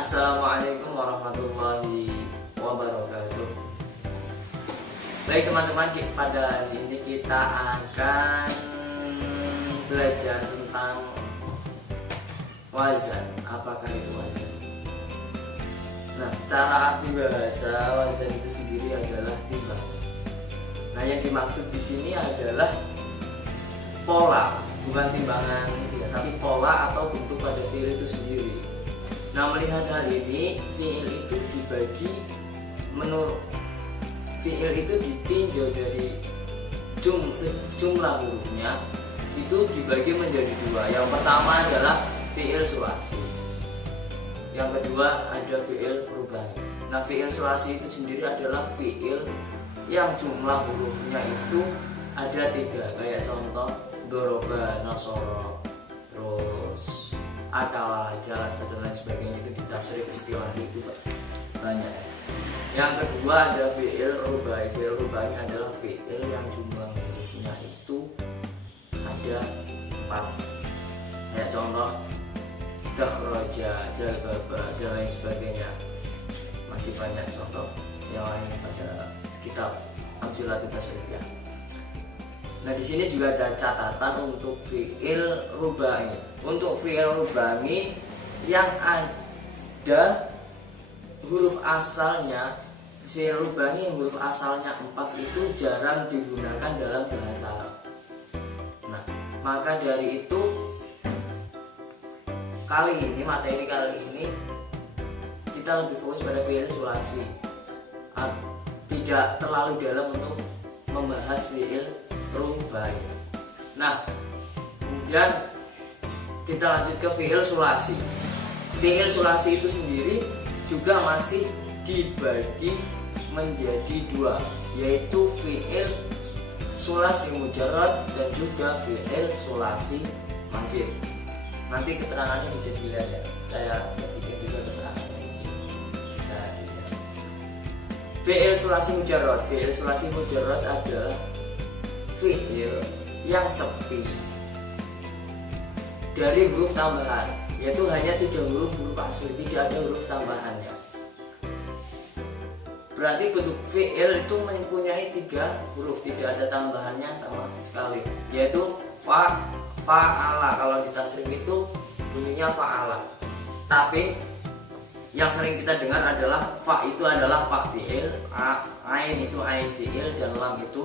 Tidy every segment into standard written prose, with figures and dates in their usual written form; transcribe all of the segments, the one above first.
Assalamualaikum warahmatullahi wabarakatuh. Baik teman-teman, pada hari ini kita akan belajar tentang wazan. Apakah itu wazan? Nah, secara arti bahasa, wazan itu sendiri adalah timbangan. Nah, yang dimaksud di sini adalah pola, bukan timbangan ya, tapi pola atau bentuk pada fiil itu sendiri. Nah, melihat hal ini, fiil itu dibagi menurut fiil itu ditinjau dari jumlah hurufnya itu dibagi menjadi dua. Yang pertama adalah fiil sulasi, yang kedua ada fiil rubai. Nah, fiil sulasi itu sendiri adalah fiil yang jumlah hurufnya itu ada 3, kayak contoh doroba, nasoro, terus akala, jalasa dan lain sebagainya. Itu di tasrif istilah itu banyak. Yang kedua ada fiil rubai. Fiil rubai adalah fiil yang jumlah hurufnya itu ada 4. Ya, contoh dakhroja, jalbaba dan lain sebagainya. Masih banyak contoh yang lain pada kitab Amsilatul Tasrif ya. Nah, di sini juga ada catatan untuk fiil rubai. Untuk fiil rubai yang ada huruf asalnya, fiil rubai yang huruf asalnya 4 itu jarang digunakan dalam bahasa Arab. Nah, maka dari itu materi kali ini kita lebih fokus pada fiil sulasi, tidak terlalu dalam untuk membahas fiil rubai. Nah, kemudian kita lanjut ke fiil sulasi. Fiil sulasi itu sendiri juga masih dibagi menjadi 2, yaitu fiil sulasi mujarrad dan juga fiil sulasi mazid. Nanti keterangannya bisa dilihat ya. Saya jadikan juga keterangannya. Bisa dilihat. Fiil sulasi mujarrad. Fiil sulasi mujarrad adalah fiil yang sepi dari huruf tambahan, yaitu hanya 3 huruf asli, tidak ada huruf tambahannya. Berarti bentuk fiil itu mempunyai 3 huruf, tidak ada tambahannya sama sekali, yaitu fa'ala. Kalau di tasrif itu bunyinya fa'ala. Tapi yang sering kita dengar adalah fa itu adalah fa fiil, ain itu ain fiil, dan lam itu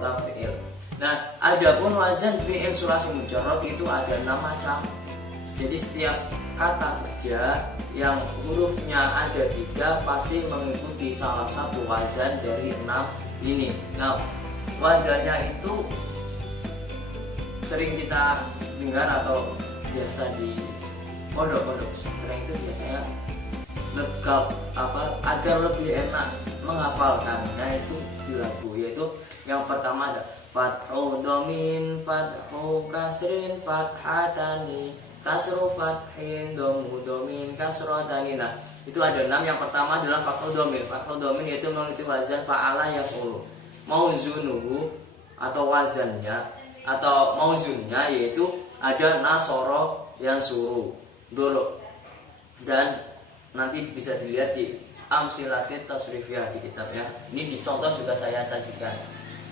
lam fiil. Nah, adapun wazan fiil sulasi mujarrad itu ada 6 macam. Jadi setiap kata kerja yang hurufnya ada 3 pasti mengikuti salah satu wazan dari 6 ini. Nah, wazannya itu sering kita dengar atau biasa di pondok-pondok pesantren itu biasanya agar lebih enak menghafalkannya itu di lagu, yaitu yang pertama ada fathu domin, fathu kasrin, fathatani, kasru fathin, domu domin, kasrotani. Nah, itu ada 6. Yang pertama adalah fathu domin. Fathu domin yaitu mengikuti wazan fa'ala yaf'ulu. Mauzunuhu atau wazannya atau mauzunnya yaitu ada nasoro yang suruh dulu, dan nanti bisa dilihat di Amsilatul Tasrifiyah di kitabnya. Ini di contoh juga saya sajikan.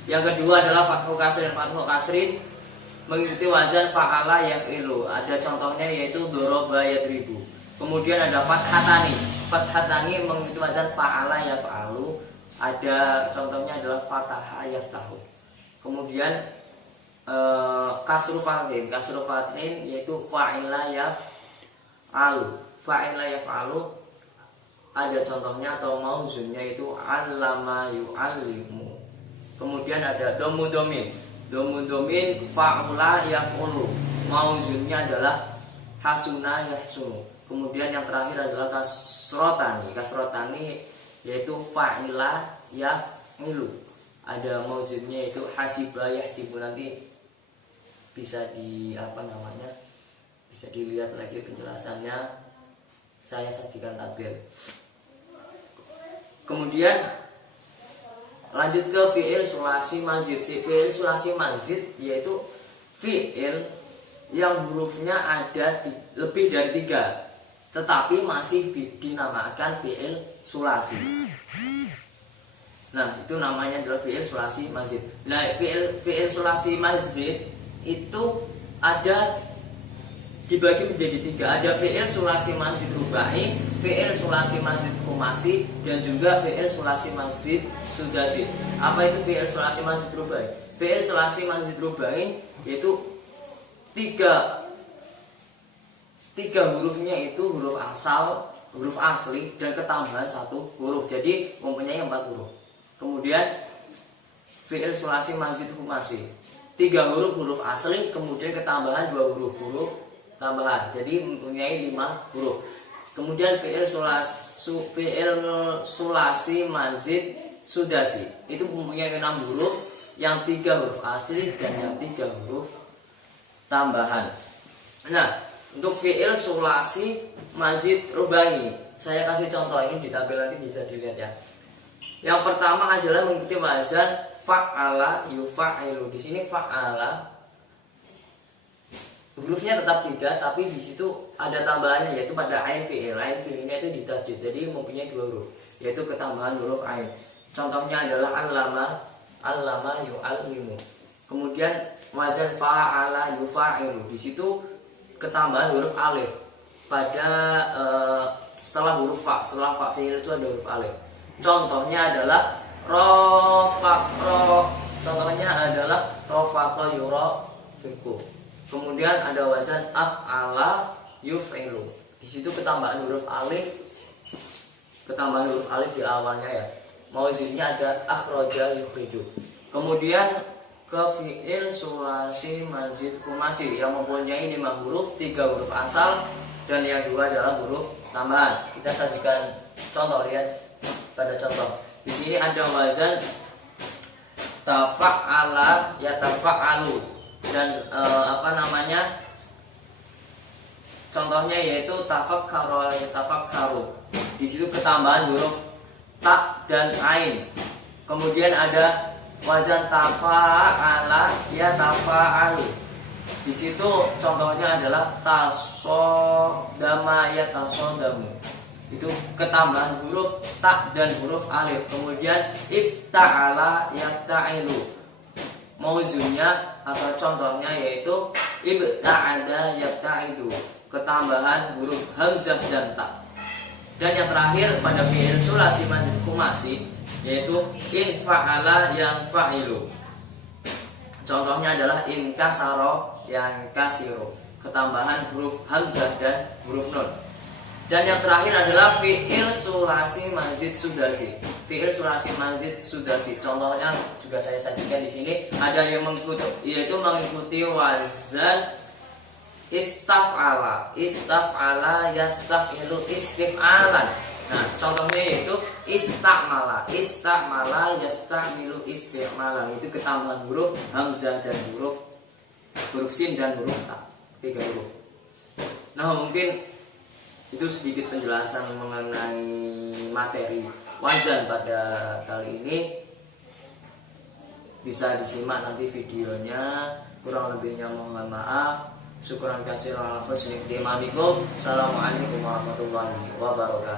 Yang kedua adalah fathu kasrin. Fathu kasrin mengikuti wazan fa'ala yaf'ilu. Ada contohnya yaitu doroba yadribu. Kemudian ada fathatani. Fathatani mengikuti wazan fa'ala yaf'alu. Ada contohnya adalah fataha yaftahu. Kemudian kasru fathin. Kasru fathin yaitu fa'ila yaf'alu. Fa'ila yaf'alu ada contohnya atau mauzunnya itu allama yu'allimu. Kemudian ada domu domin. Domu domin fa'ula yaf'ulu. Mauzunnya adalah hasuna yahsunu. Kemudian yang terakhir adalah kasrotani. Kasrotani yaitu fa'ila yaf'ilu. Ada mauzunnya yaitu hasiba yahsibu. Nanti bisa bisa dilihat lagi penjelasannya, saya sajikan tabel. Kemudian lanjut ke fiil sulasi mazid. Fiil sulasi mazid yaitu fiil yang hurufnya ada lebih dari 3. tetapi masih dinamakan fi'il sulasi. Nah, itu namanya adalah fi'il sulasi mazid. Nah, fi'il sulasi mazid itu ada dibagi menjadi 3. Ada fi'il sulasi mazid rubai, fi'il sulasi mazid khumasi, dan juga fi'il sulasi mazid sudasi. Apa itu fi'il sulasi mazid rubai? Fi'il sulasi mazid rubai yaitu tiga hurufnya itu huruf asal, huruf asli, dan ketambahan 1 huruf. Jadi mempunyai 4 huruf. Kemudian fi'il sulasi mazid khumasi, 3 huruf asli, kemudian ketambahan 2 huruf tambahan, jadi mempunyai 5 huruf. Kemudian fi'il sulasi mazid sudasi itu mempunyai 6 huruf, yang 3 huruf asli dan yang 3 huruf tambahan. Nah, untuk fi'il sulasi mazid rubai, saya kasih contoh ini di tabel, nanti bisa dilihat ya. Yang pertama adalah mengikuti wazan fa'ala yufa'ilu. Di sini fa'ala hurufnya tetap 3, tapi di situ ada tambahannya, yaitu pada ain fi'il. Ain fi'ilnya itu ditasjid, jadi mempunyai 2 huruf, yaitu ketambahan huruf ain. Contohnya adalah allama yu'allimu. Kemudian wazan fa'ala yufa'ilu, di situ ketambahan huruf alif pada setelah huruf fa. Setelah fa fi'il itu ada huruf alif. Contohnya adalah rofaqa yurafiqu. Kemudian ada wazan af'ala yuf'ilu. Di situ ketambahan huruf alif di awalnya ya. Mauzinnya ada akhraja yukhriju. Kemudian ke fi'il sulasi mazid khumasi yang mempunyai 5 huruf, 3 huruf asal dan yang 2 adalah huruf tambahan. Kita sajikan contoh, lihat pada contoh. Di sini ada wazan tafa'ala yatafa'alu. Dan contohnya yaitu tafakkara yatafakkaru. Di situ ketambahan huruf ta dan ain. Kemudian ada wazan tafa'ala yatafa'alu. Di situ contohnya adalah tasodama yatasodamu. Itu ketambahan huruf ta dan huruf alif. Kemudian ifta'ala yafta'ilu. Mauzunnya atau contohnya yaitu ibta'ada yabta'idu, ketambahan huruf hamzah dan ta. Dan yang terakhir pada fi'il sulasi mazid khumasi yaitu in fa'ala yang fa'ilu. Contohnya adalah in kasaro yang kasiru, ketambahan huruf hamzah dan huruf nun. Dan yang terakhir adalah fi'il sulasi mazid sudasi. Fi'il sulasi mazid sudasi. Contohnya juga saya sajikan di sini. Ada yang mengikuti wazan istaf'ala. Istaf'ala yastafilu istif'alan. Nah, contohnya yaitu istamala. Istamala yastafilu istif'alan. Itu ketambahan huruf hamzah dan huruf sin dan huruf ta. 3 huruf. Nah, mungkin itu sedikit penjelasan mengenai materi wazan pada kali ini. Bisa disimak nanti videonya. Kurang lebihnya mohon maaf. Syukran katsiran ala husni istimaikum. Assalamualaikum warahmatullahi wabarakatuh.